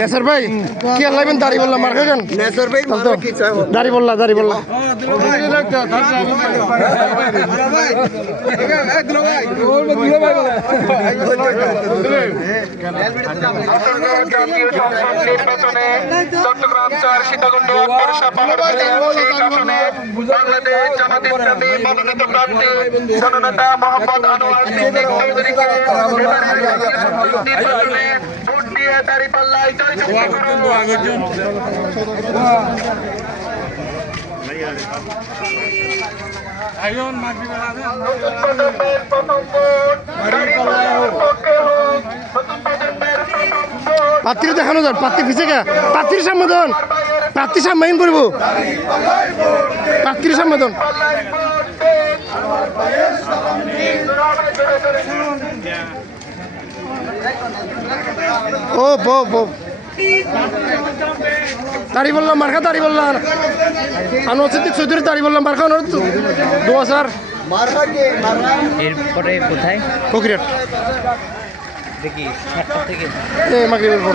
নেসার ভাই কি লাগবেন দাড়ি বললাম মার খাবেন নেসার ভাই দাড়ি বললা চট্টগ্রাম ৪ সীতাকুণ্ড বাংলাদেশ জামাত ইসলামী মনোনীত প্রার্থী জননেতা মোহাম্মদ আনোয়ার সিদ্দিক চৌধুরীকে নির্বাচনে ভোট দিয়ে দাঁড়িপাল্লায় জয়যুক্ত পাত্রী দেখানো যান পাত্রী ফিসে গা পাত্রীর সম্বোধন পাত্রী সম্বোধন করবো পাত্রীর সম্বোধন ও দাড়ি বললাম মার্কা দাড়ি বললাম আনোয়ার সিদ্দিক চৌধুরী দাড়ি বললাম মার্কা দোয়া স্যার এরপরে কোথায় ফকিরহাট দেখি 7টা থেকে মাগরিবের পর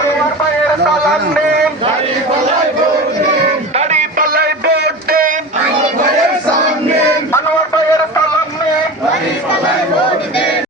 আমার পায়ের তালার নেই